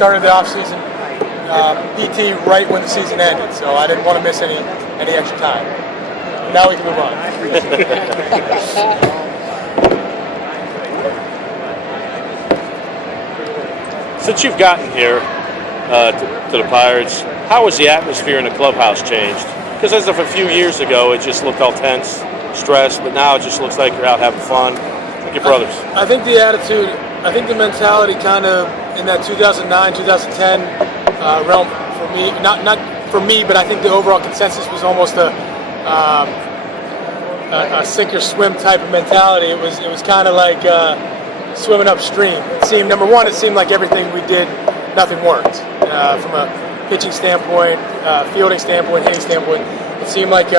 started the offseason PT right when the season ended, so I didn't want to miss any extra time. Now we can move on. Since you've gotten here to the Pirates, how has the atmosphere in the clubhouse changed? Because as of a few years ago, it just looked all tense, stressed, but now it just looks like you're out having fun, like your brothers. I think the attitude, I think the mentality kind of in that 2009, 2010 realm for me, not for me, but I think the overall consensus was almost a sink or swim type of mentality. It was kind of like swimming upstream. It seemed, number one, it seemed like everything we did, nothing worked. From a pitching standpoint, fielding standpoint, hitting standpoint, it seemed like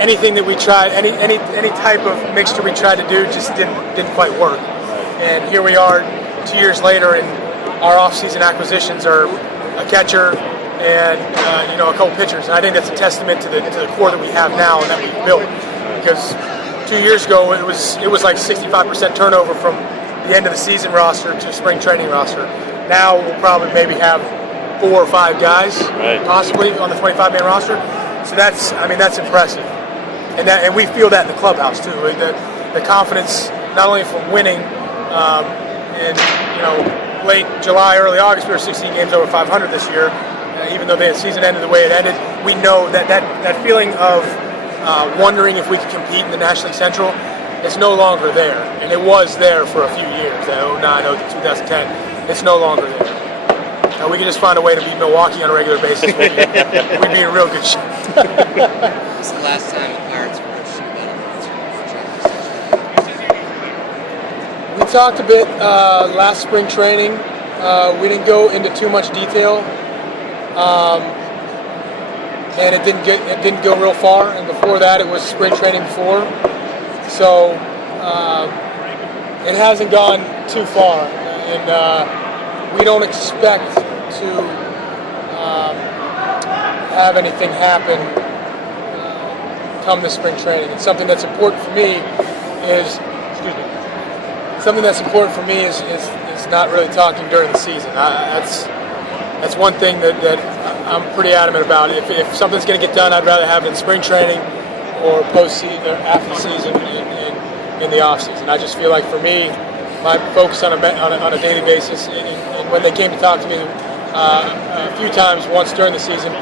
anything that we tried, any type of mixture we tried to do just didn't quite work. And here we are 2 years later, and our off-season acquisitions are a catcher and a couple pitchers. And I think that's a testament to the core that we have now and that we've built. Because 2 years ago it was like 65% turnover from the end of the season roster to spring training roster. Now we'll probably maybe have 4 or 5 guys, possibly on the 25-man roster. So that's impressive, and we feel that in the clubhouse too. The confidence, not only from winning, in late July, early August, we were 16 games over 500 this year. Even though the season ended the way it ended, we know that feeling of wondering if we could compete in the National League Central is no longer there, and it was there for a few years. That 09, 2010, it's no longer there. We can just find a way to beat Milwaukee on a regular basis. We'd be in real good shape. What's the last time the Pirates were We talked a bit last spring training. We didn't go into too much detail, and it didn't go real far. And before that, it was spring training before, so it hasn't gone too far, and we don't expect to have anything happen come this spring training. And something that's important for me is not really talking during the season. That's one thing that I'm pretty adamant about. If something's going to get done, I'd rather have it in spring training or postseason or after the season in the off season. I just feel like for me, my focus on a daily basis, and when they came to talk to me a few times once during the season,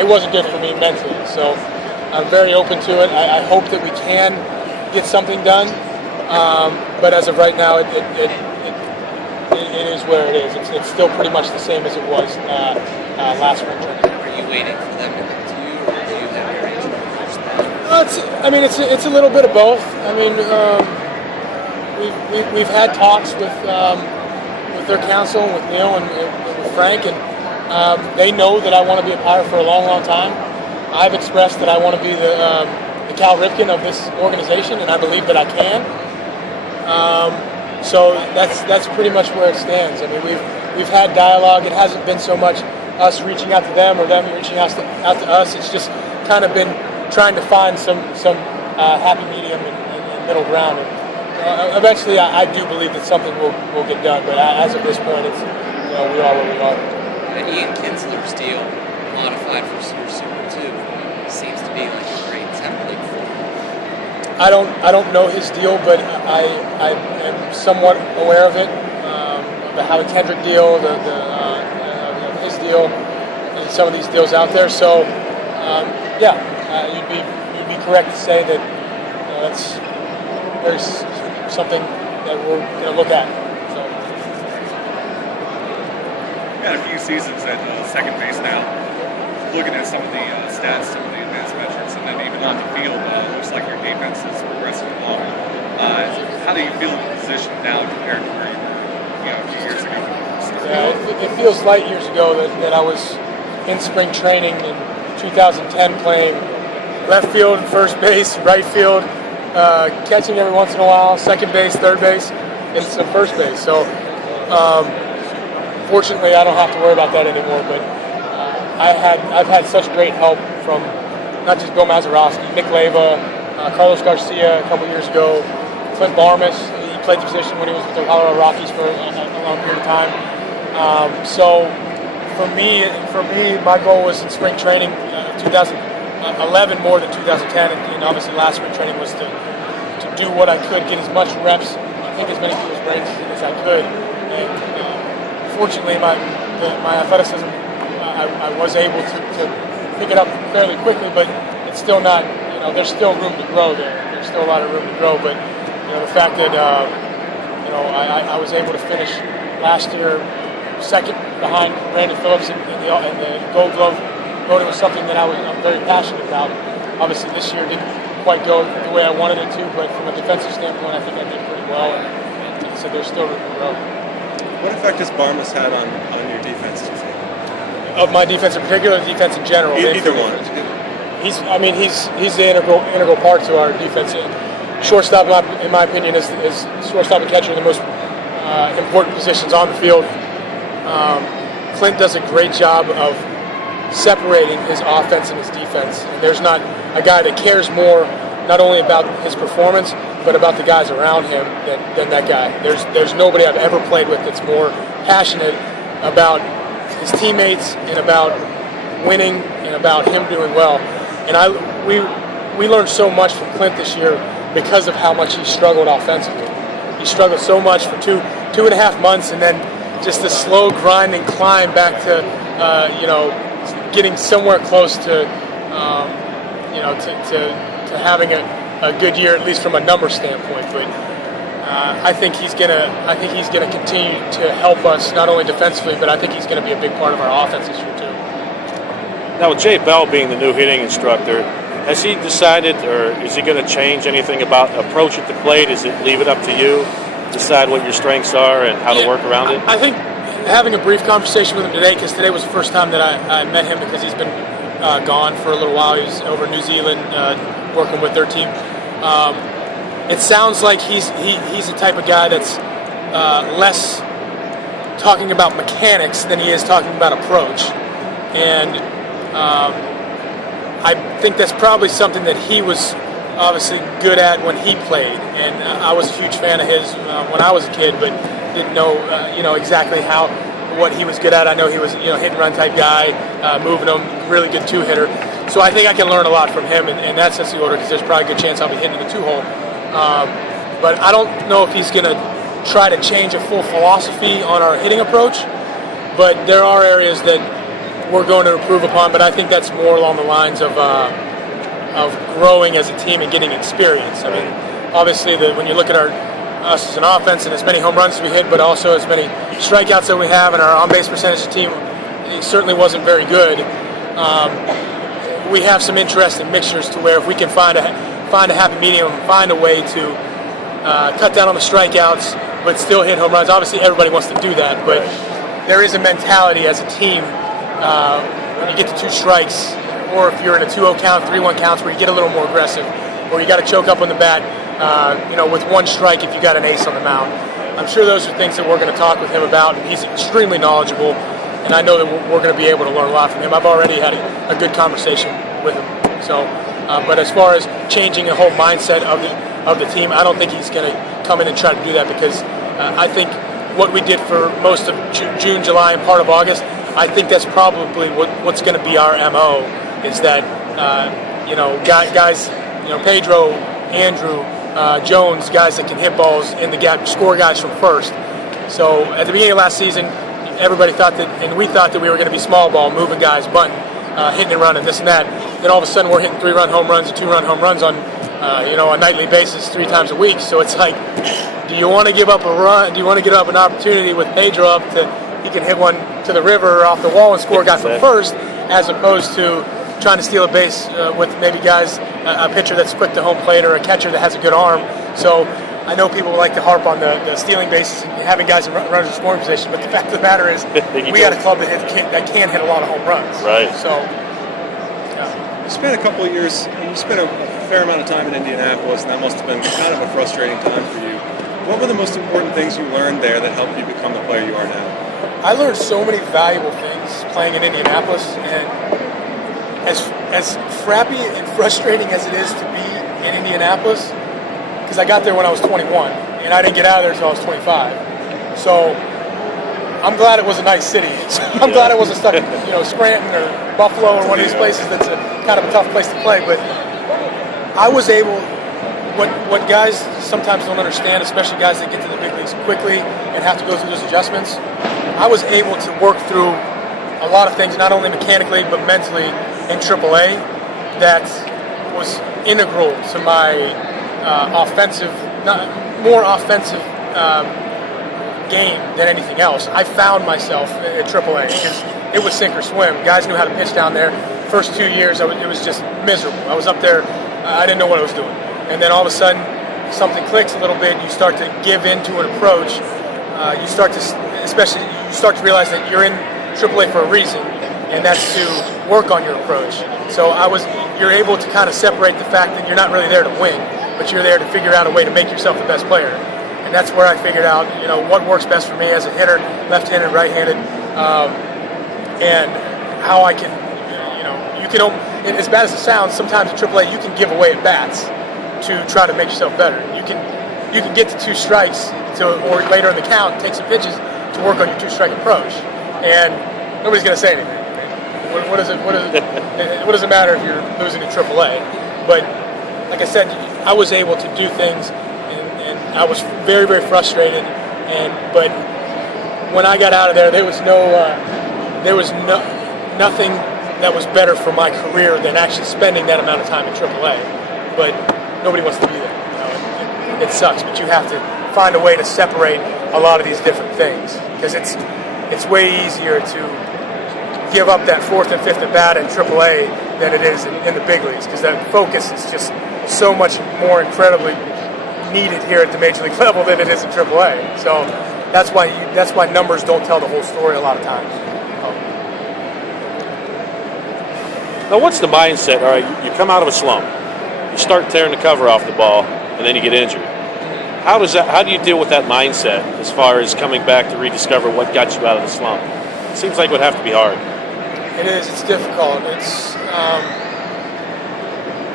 it wasn't good for me mentally. So I'm very open to it. I hope that we can get something done, but as of right now, it is where it is. It's still pretty much the same as it was last spring training. Are you waiting for them to come to you, or do you have your agent? It's a little bit of both. We've had talks with their counsel, with Neil and with Frank, and they know that I want to be a Pirate for a long, long time. I've expressed that I want to be the Cal Ripken of this organization, and I believe that I can. So that's pretty much where it stands. We've had dialogue. It hasn't been so much us reaching out to them or them reaching out to us. It's just kind of been trying to find some happy medium and middle ground. And eventually, I do believe that something will get done. But as of this point, it's we are where we are. And Ian Kinsler's deal, modified for Super 2, seems to be like a great template for him. I don't know his deal, but I am somewhat aware of it. The Howie Kendrick deal, his deal, and some of these deals out there. So, you'd be correct to say that there's something that we're going to look at. So, got a few seasons at second base now. Looking at some of the stats, some of the advanced metrics, and then even on the field, looks like your defense is progressing along. How do you feel in the position now compared to where you were, a few years ago? It feels light years ago that I was in spring training in 2010 playing left field, first base, right field, catching every once in a while, second base, third base, and some first base. So, fortunately, I don't have to worry about that anymore. But I've had such great help from not just Bill Mazeroski, Nick Leyva, Carlos Garcia a couple years ago, Clint Barmas. He played the position when he was with the Colorado Rockies for a long period of time. So for me, my goal was in spring training 2011 more than 2010, and obviously last spring training was to do what I could, get as much reps, take as many people's breaks as I could. And fortunately, my athleticism, I was able to pick it up fairly quickly, but it's still not. There's still room to grow there. There's still a lot of room to grow, but the fact that I was able to finish last year second behind Brandon Phillips in the Gold Glove voting was something that I'm very passionate about. Obviously, this year didn't quite go the way I wanted it to, but from a defensive standpoint, I think I did pretty well. And like I said, there's still room to grow. What effect has Barmas had on your defense, do you think? Of my defense in particular, or defense in general? Either one. He's the integral part to our defense. Shortstop, in my opinion, is shortstop and catcher the most important positions on the field. Clint does a great job of separating his offense and his defense. And there's not a guy that cares more not only about his performance but about the guys around him than that guy. There's nobody I've ever played with that's more passionate about his teammates and about winning and about him doing well. And we learned so much from Clint this year because of how much he struggled offensively. He struggled so much for two and a half months, and then just the slow grinding climb back to getting somewhere close to to having a good year, at least from a number standpoint. But I think he's gonna continue to help us not only defensively, but I think he's gonna be a big part of our offense this year too. Now, with Jay Bell being the new hitting instructor, has he decided, or is he going to change anything about approach at the plate? Is it leave it up to you, decide what your strengths are and how to work around it? I think having a brief conversation with him today, because today was the first time that I met him because he's been gone for a little while. He was over in New Zealand working with their team. It sounds like he's the type of guy that's less talking about mechanics than he is talking about approach. And I think that's probably something that he was obviously good at when he played, and I was a huge fan of his when I was a kid, but didn't know exactly what he was good at. I know he was hit and run type guy, moving them, really good two hitter. So I think I can learn a lot from him in that sense of the order, because there's probably a good chance I'll be hitting the two hole. But I don't know if he's going to try to change a full philosophy on our hitting approach, but there are areas that we're going to improve upon, but I think that's more along the lines of growing as a team and getting experience. I mean, obviously, when you look at us as an offense and as many home runs as we hit, but also as many strikeouts that we have, and our on-base percentage team, it certainly wasn't very good. We have some interesting mixtures to where if we can find a happy medium, find a way to cut down on the strikeouts, but still hit home runs. Obviously, everybody wants to do that, but there is a mentality as a team. When you get to two strikes, or if you're in a 2-0 count, 3-1 counts, where you get a little more aggressive, or you got to choke up on the bat, with one strike if you got an ace on the mound. I'm sure those are things that we're going to talk with him about, and he's extremely knowledgeable, and I know that we're going to be able to learn a lot from him. I've already had a good conversation with him. So, but as far as changing the whole mindset of the team, I don't think he's going to come in and try to do that, because I think what we did for most of June, July, and part of August, I think that's probably what's going to be our MO, is that guys, Pedro, Andrew, Jones, guys that can hit balls in the gap, score guys from first. So at the beginning of last season, everybody thought that, and we thought that we were going to be small ball, moving guys, bunting, hitting and running, this and that. Then all of a sudden we're hitting 3-run home runs and 2-run home runs on a nightly basis 3 times a week. So it's like, do you want to give up a run? Do you want to give up an opportunity with Pedro up to he can hit one to the river or off the wall and score a guy from first, as opposed to trying to steal a base with maybe guys, a pitcher that's quick to home plate or a catcher that has a good arm. So I know people like to harp on the stealing bases and having guys in runners in scoring position, but the fact of the matter is we got a club that can hit a lot of home runs. Right. So, yeah. You spent a couple of years, you spent a fair amount of time in Indianapolis, and that must have been kind of a frustrating time for you. What were the most important things you learned there that helped you become the player you are now? I learned so many valuable things playing in Indianapolis, and as frappy and frustrating as it is to be in Indianapolis, because I got there when I was 21, and I didn't get out of there until I was 25. So I'm glad it was a nice city. I'm glad I wasn't stuck in Scranton or Buffalo or one of these places that's kind of a tough place to play. But I was able, what guys sometimes don't understand, especially guys that get to the big leagues quickly and have to go through those adjustments, I was able to work through a lot of things, not only mechanically but mentally in AAA, that was integral to my more offensive game than anything else. I found myself at AAA because it was sink or swim. Guys knew how to pitch down there. First 2 years, it was just miserable. I was up there, I didn't know what I was doing. And then all of a sudden, something clicks a little bit, and you start to give into an approach. You start to realize that you're in AAA for a reason, and that's to work on your approach. So you're able to kind of separate the fact that you're not really there to win, but you're there to figure out a way to make yourself the best player. And that's where I figured out, what works best for me as a hitter, left-handed, right-handed, and how I can, as bad as it sounds, sometimes in AAA you can give away at bats to try to make yourself better. You can get to 2 strikes or later in the count, take some pitches to work on your 2-strike approach, and nobody's going to say anything. What does it matter if you're losing to AAA? But like I said, I was able to do things, and I was very, very frustrated. But when I got out of there, there was nothing that was better for my career than actually spending that amount of time in AAA. But nobody wants to be there. It sucks, but you have to find a way to separate a lot of these different things, because it's way easier to give up that 4th and 5th at bat in AAA than it is in the big leagues, because that focus is just so much more incredibly needed here at the major league level than it is in AAA. So that's why numbers don't tell the whole story a lot of times. Now, what's the mindset? All right, you come out of a slump, you start tearing the cover off the ball, and then you get injured. How do you deal with that mindset as far as coming back to rediscover what got you out of the slump? It seems like it would have to be hard. It is. It's difficult.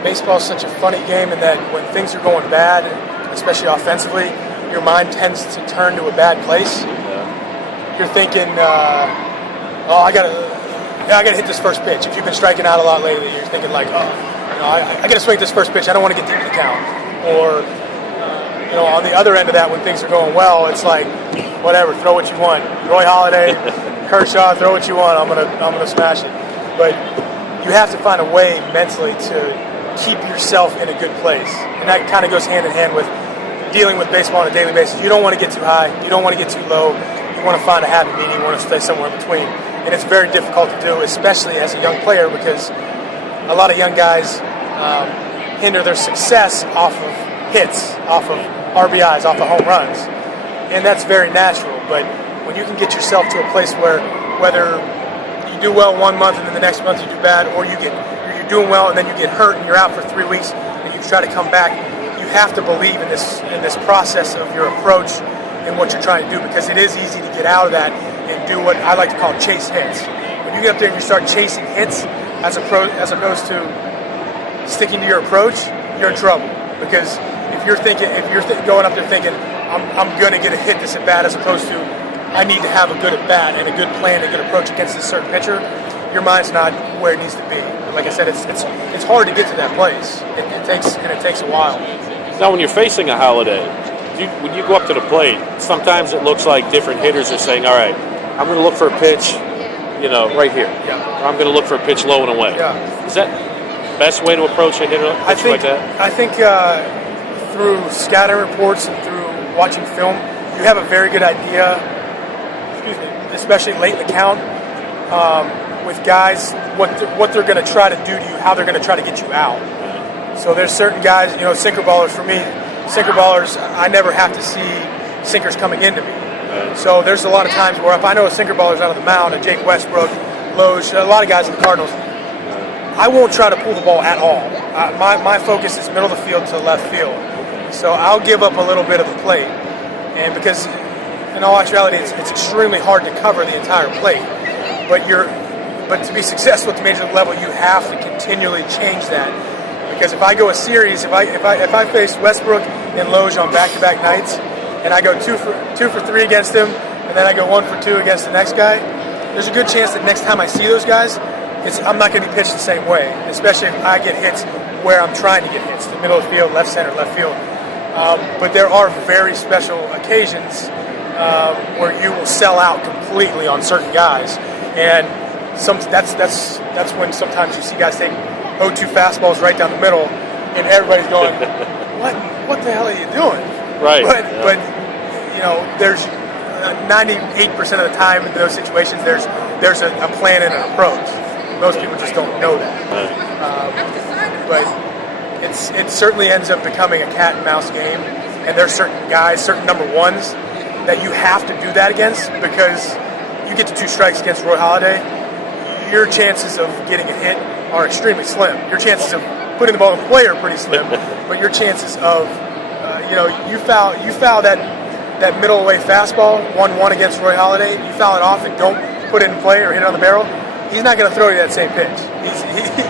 Baseball is such a funny game in that when things are going bad, especially offensively, your mind tends to turn to a bad place. Yeah. You're thinking, I gotta hit this first pitch. If you've been striking out a lot lately, you're thinking like, I gotta swing this first pitch. I don't want to get deep in the count. Or on the other end of that, when things are going well, it's like, whatever, throw what you want. Roy Halladay, Kershaw, throw what you want. I'm gonna smash it. But you have to find a way mentally to keep yourself in a good place, and that kind of goes hand in hand with dealing with baseball on a daily basis. You don't want to get too high. You don't want to get too low. You want to find a happy medium. You want to stay somewhere in between, and it's very difficult to do, especially as a young player, because a lot of young guys hinder their success off of hits, off of RBIs, off of home runs, and that's very natural. But when you can get yourself to a place where whether you do well 1 month and then the next month you do bad, or you're doing well and then you get hurt and you're out for 3 weeks and you try to come back, you have to believe in this process of your approach and what you're trying to do, because it is easy to get out of that and do what I like to call chase hits. When you get up there and you start chasing hits as opposed to sticking to your approach, you're in trouble. Because if you're going up there thinking, I'm going to get a hit this at bat, as opposed to I need to have a good at bat and a good plan, a good approach against this certain pitcher, your mind's not where it needs to be. Like I said, it's hard to get to that place. It takes a while. Now, when you're facing a Halladay, when you go up to the plate, sometimes it looks like different hitters are saying, all right, I'm going to look for a pitch, right here. Yeah. Or I'm going to look for a pitch low and away. Yeah. Is that the best way to approach a hitter like that? I think through scouting reports and through watching film, you have a very good idea, especially late in the count, with guys, what they're going to try to do to you, how they're going to try to get you out. So there's certain guys, sinker ballers for me. Sinker ballers, I never have to see sinkers coming into me. So there's a lot of times where if I know a sinker baller's out of the mound, a Jake Westbrook, Loge, a lot of guys in the Cardinals, I won't try to pull the ball at all. My focus is middle of the field to left field. So I'll give up a little bit of the plate. And because in all actuality, it's extremely hard to cover the entire plate. But to be successful at the major league level, you have to continually change that. Because if I go a series, if I face Westbrook and Loge on back-to-back nights, and I go two for three against him, and then I go 1 for 2 against the next guy, there's a good chance that next time I see those guys, I'm not going to be pitched the same way, especially if I get hits where I'm trying to get hits, the middle of the field, left center, left field. But there are very special occasions where you will sell out completely on certain guys, and that's when sometimes you see guys take 0-2 fastballs right down the middle, and everybody's going, what the hell are you doing? Right. But you know, there's 98% of the time in those situations, there's a plan and an approach. Most people just don't know that. But it certainly ends up becoming a cat and mouse game, and there's certain guys, certain number ones that you have to do that against, because you get to 2 strikes against Roy Halladay, your chances of getting a hit are extremely slim. Your chances of putting the ball in play are pretty slim, but your chances of you foul that middle away fastball 1-1 against Roy Halladay, you foul it off and don't put it in play or hit it on the barrel, he's not going to throw you that same pitch.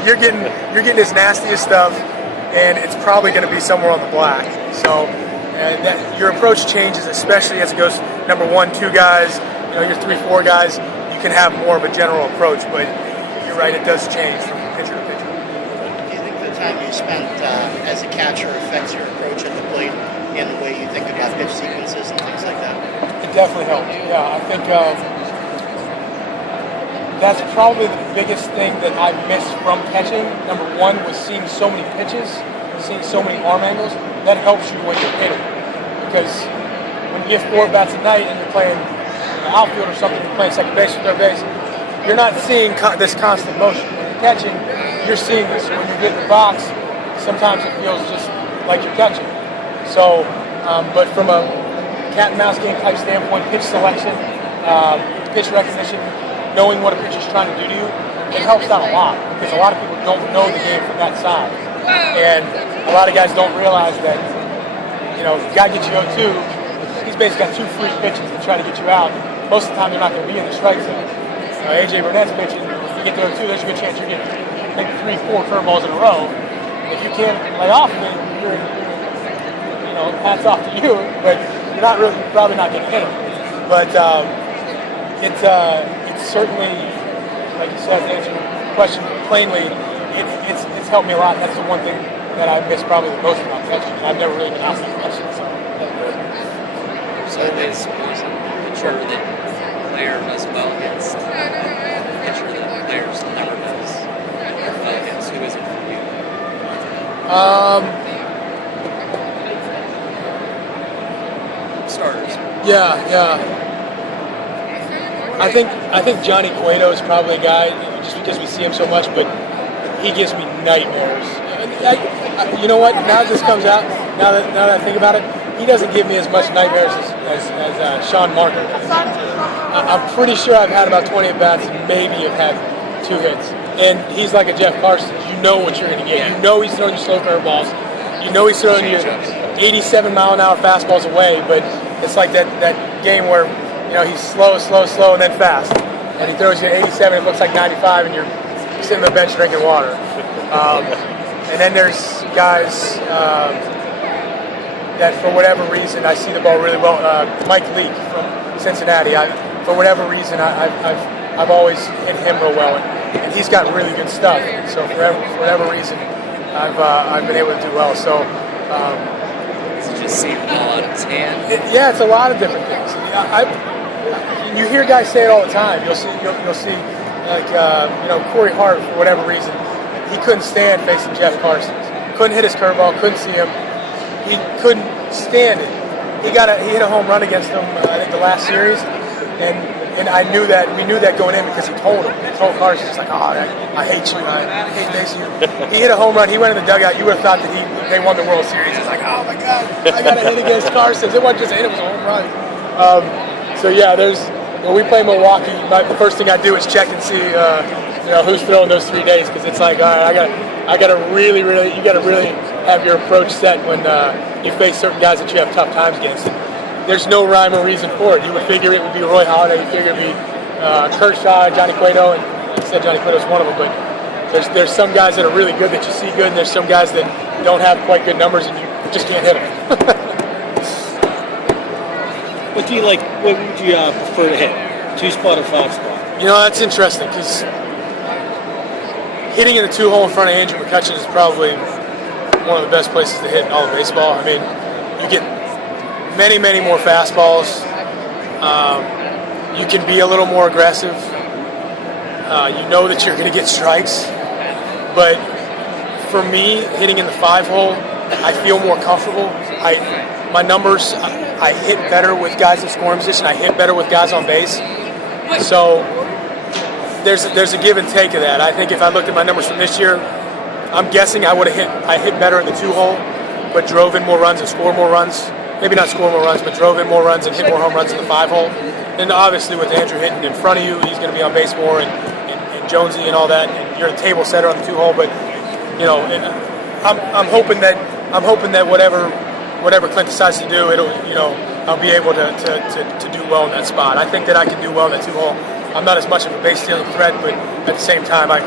You're getting his nastiest stuff, and it's probably going to be somewhere on the black. So your approach changes, especially as it goes number 1, 2 guys, your 3, 4 guys. You can have more of a general approach, but you're right, it does change from pitcher to pitcher. Do you think the time you spent as a catcher affects your approach at the plate in the way you think about pitch sequences and things like that? It definitely helps. Yeah, I think that's probably the biggest thing that I missed from catching. Number 1 was seeing so many pitches, seeing so many arm angles. That helps you when you're hitting, because when you get 4 bats a night and you're playing outfield or something, you're playing second base or third base, you're not seeing this constant motion. When you're catching, you're seeing this. When you get in the box, sometimes it feels just like you're catching. So, but from a cat and mouse game type standpoint, pitch selection, pitch recognition, knowing what a pitcher's trying to do to you, it helps out a lot, because a lot of people don't know the game from that side. And a lot of guys don't realize that, guy gets you 0-2, he's basically got 2 free pitches to try to get you out. Most of the time, they're not going to be in the strike zone. AJ Burnett's pitching, you get there 2, there's a good chance you're getting maybe 3, 4 curveballs in a row. If you can't lay off of it, you're hats off to you, but you're probably not going to hit him. But it's certainly, like you said, to answer your question plainly, it's helped me a lot. That's the one thing that I miss probably the most about catching, and I've never really been asked that question. So I suppose a pitcher that the player does well against, a pitcher that the players never does well against. Who is it for you? Starters. Yeah. I think Johnny Cueto is probably a guy, just because we see him so much, but he gives me nightmares. You know what? Now that this comes out, now that I think about it, he doesn't give me as much nightmares as Sean Marker does. I'm pretty sure I've had about 20 at-bats and maybe have had 2 hits. And he's like a Jeff Carson. You know what you're going to get. You know he's throwing you slow curveballs. You know he's throwing you 87-mile-an-hour fastballs away, but it's like that game where he's slow, and then fast. And he throws you 87, it looks like 95, and you're sitting on the bench drinking water. And then there's guys that, for whatever reason, I see the ball really well. Mike Leake from Cincinnati. For whatever reason, I've always hit him real well, and he's got really good stuff. So for whatever reason, I've been able to do well. So. Does it just seem all out of his hand? Yeah, it's a lot of different things. You hear guys say it all the time. You'll see like Corey Hart, for whatever reason, he couldn't stand facing Jeff Carson. Couldn't hit his curveball. Couldn't see him. He couldn't stand it. He hit a home run against him I think the last series, and we knew that going in, because he told him. He told Carson, he's like, I hate you. I hate facing you. He hit a home run. He went in the dugout. You would have thought that they won the World Series. He's like, oh my God, I got to hit against Carson. It wasn't just a hit, it was a home run. So yeah, when we play Milwaukee, the first thing I do is check and see who's throwing those 3 days, because it's like, all right, I got to really have your approach set when you face certain guys that you have tough times against. There's no rhyme or reason for it. You would figure it would be Roy Halladay, you figure it would be Kershaw, Johnny Cueto, and like I said, Johnny Cueto's one of them, but there's some guys that are really good that you see good, and there's some guys that don't have quite good numbers and you just can't hit them. What do you like? What would you prefer to hit? 2-spot or 5-spot? You know, that's interesting because hitting in the 2-hole in front of Andrew McCutcheon is probably one of the best places to hit in all of baseball. I mean, you get many, many more fastballs. You can be a little more aggressive. You know that you're going to get strikes. But for me, hitting in the 5-hole, I feel more comfortable. My numbers, I hit better with guys in scoring position. I hit better with guys on base. So there's a give and take of that. I think if I looked at my numbers from this year, I'm guessing I hit better in the 2-hole, but drove in more runs and scored more runs. Maybe not score more runs, but drove in more runs and hit more home runs in the 5-hole. And obviously with Andrew hitting in front of you, he's going to be on base more, and Jonesy and all that. And you're a table setter on the 2-hole, but you know, I'm hoping that whatever Clint decides to do, I'll be able to do well in that spot. I think that I can do well in that 2-hole. I'm not as much of a base stealing threat, but at the same time, I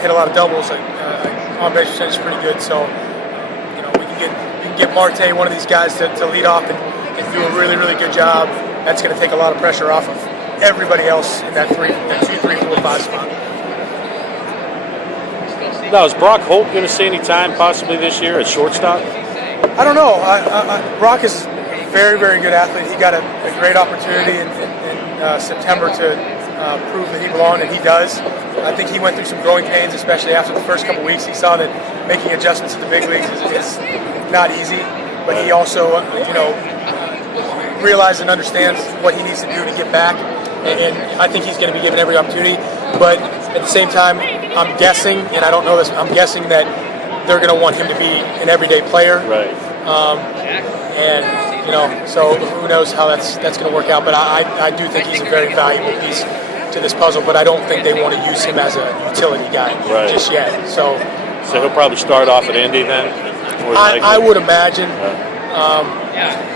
hit a lot of doubles. On base percentage is pretty good, so you know we can get Marte, one of these guys, to lead off and do a really, really good job. That's going to take a lot of pressure off of everybody else in that 2, 3, 4, 5 spot. Now, is Brock Holt going to see any time possibly this year at shortstop? I don't know. Brock is a very, very good athlete. He got a great opportunity in September to prove that he belonged, and he does. I think he went through some growing pains, especially after the first couple weeks. He saw that making adjustments to the big leagues is not easy, but he also, realizes and understands what he needs to do to get back, and I think he's going to be given every opportunity. But at the same time, I'm guessing, and I don't know this, I'm guessing that they're going to want him to be an everyday player. Right. And so who knows how that's going to work out. But I do think he's a very valuable piece to this puzzle. But I don't think they want to use him as a utility guy just yet. So he'll probably start off at Indy then. I would imagine.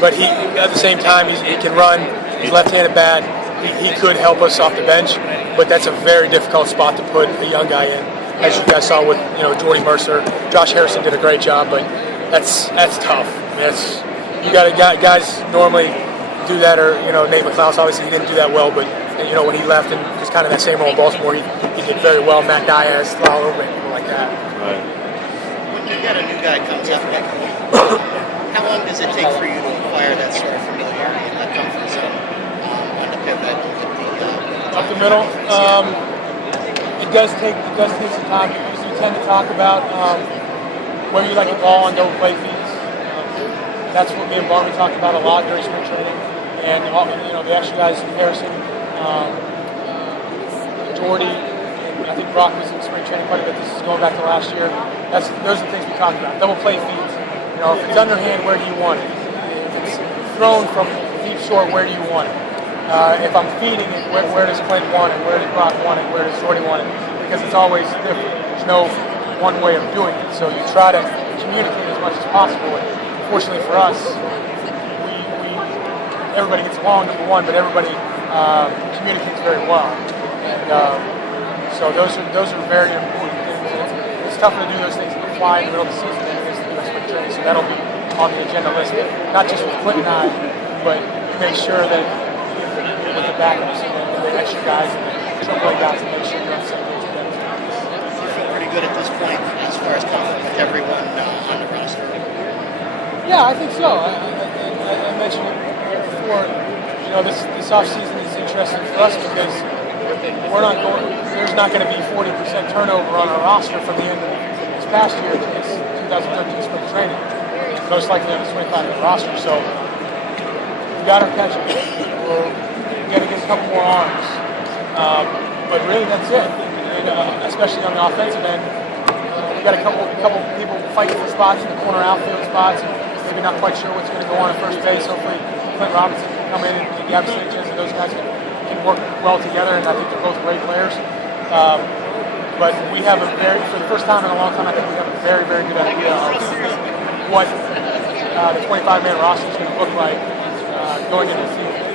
But he, at the same time, he can run. He's left-handed bat. He could help us off the bench, but that's a very difficult spot to put a young guy in, as you guys saw with Jordy Mercer. Josh Harrison did a great job, but that's tough. I mean, you got guys normally do that, or Nate McClouse. Obviously, he didn't do that well, but when he left and was kind of that same role in Baltimore, he did very well. Matt Diaz, Lalo, people like that. Right. When you get a new guy comes up, how long does it take for you to acquire that sort of familiarity and that comfort zone on the pivot up the middle? It does take some time. We usually tend to talk about where you like the ball on double play feeds. That's what me and Barney talked about a lot during spring training, and the extra guys, Harrison, Jordy, and I think Brock was in spring training quite a bit. This is going back to last year. Those are the things we talked about. Double play feeds. If it's underhand, where do you want it? If it's thrown from deep short, where do you want it? If I'm feeding it, where does Clint want it? Where does Brock want it? Where does Jordy want it? Because it's always different. There's no one way of doing it. So you try to communicate as much as possible. And fortunately for us, everybody gets along, number one, but everybody communicates very well. And so those are very important things. It's tougher to do those things in the fly in the middle of the season than it is to do spring training. So that'll be on the agenda list, not just with Clint and I, but make sure that with the backups and the extra guys and the AAA guys, and make sure you're on the same page with them. You feel pretty good at this point as far as comfort with everyone on the roster? Yeah, I think so. I mentioned it before. This offseason is interesting for us because there's not going to be 40% turnover on our roster from the end of this past year to this 2013 spring training. Most likely on the 25-man roster. So we got our catcher. We're going to get a couple more arms. But really, that's it. And, especially on the offensive end, we got a couple people fighting for spots in the corner outfield spots. And maybe not quite sure what's going to go on at first base. Hopefully, Clint Robinson can come in and Gab Sanchez and those guys can work well together. And I think they're both great players. But we have for the first time in a long time, I think we have a very, very good idea of what the 25-man roster is going to look like going into the season.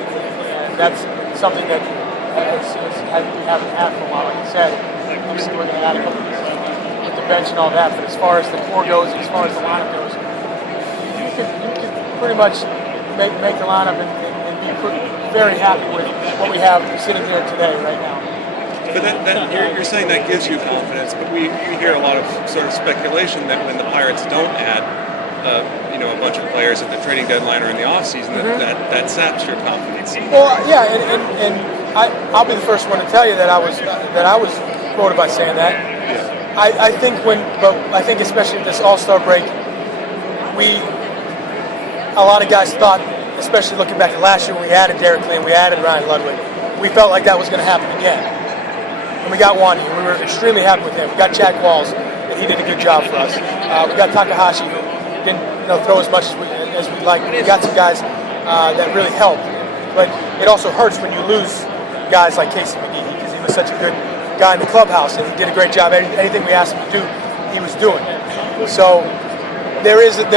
And that's something that we haven't had for a while. Like I said, obviously we're going to add a couple pieces with the bench and all that. But as far as the core goes, as far as the lineup goes, you can pretty much make the lineup and be very happy with what we have sitting here today right now. But you're saying that gives you confidence, but we hear a lot of sort of speculation that when the Pirates don't add a bunch of players at the trading deadline or in the offseason, that saps your confidence. Well, yeah, and I'll be the first one to tell you that I was quoted by saying that. Yeah. I think especially this All-Star break, a lot of guys thought, especially looking back at last year when we added Derek Lee and we added Ryan Ludwig, we felt like that was going to happen again. And we got Wandy, and we were extremely happy with him. We got Chad Walls, and he did a good job for us. We got Takahashi, who didn't throw as much as we'd like. We got some guys that really helped. But it also hurts when you lose guys like Casey McGee, because he was such a good guy in the clubhouse, and he did a great job. Anything we asked him to do, he was doing. So there is a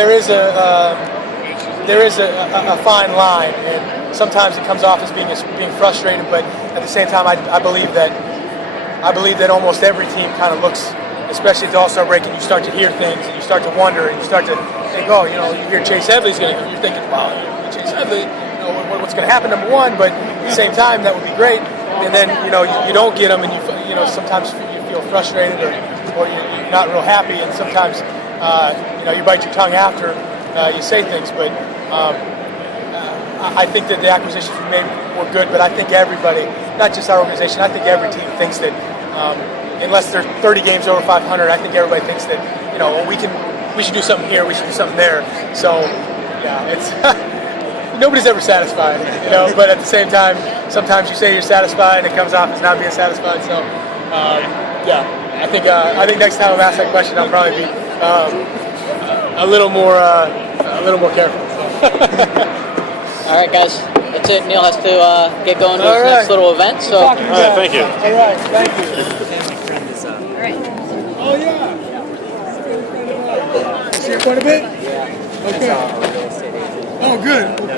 fine line, and sometimes it comes off as being frustrating. But at the same time, I believe that almost every team kind of looks, especially at the All-Star break, and you start to hear things, and you start to wonder, and you start to think, you hear Chase Headley's going to go. You're thinking, wow, Chase Headley, what's going to happen? Number one, but at the same time, that would be great. And then you don't get them, and sometimes you feel frustrated or you're not real happy, and sometimes you bite your tongue after you say things. But I think that the acquisitions we made were good, but I think everybody, not just our organization, I think every team thinks that unless they're 30 games over 500, I think everybody thinks that we should do something here, we should do something there. So yeah, it's nobody's ever satisfied, But at the same time, sometimes you say you're satisfied, and it comes off as not being satisfied. So I think next time I'm asked that question, I'll probably be a little more careful. All right, guys. That's it. Neil has to get going to his next little event. So, all right, thank you. All right, thank you. all right. Oh yeah. See you quite a bit. Yeah. Okay. Oh, good.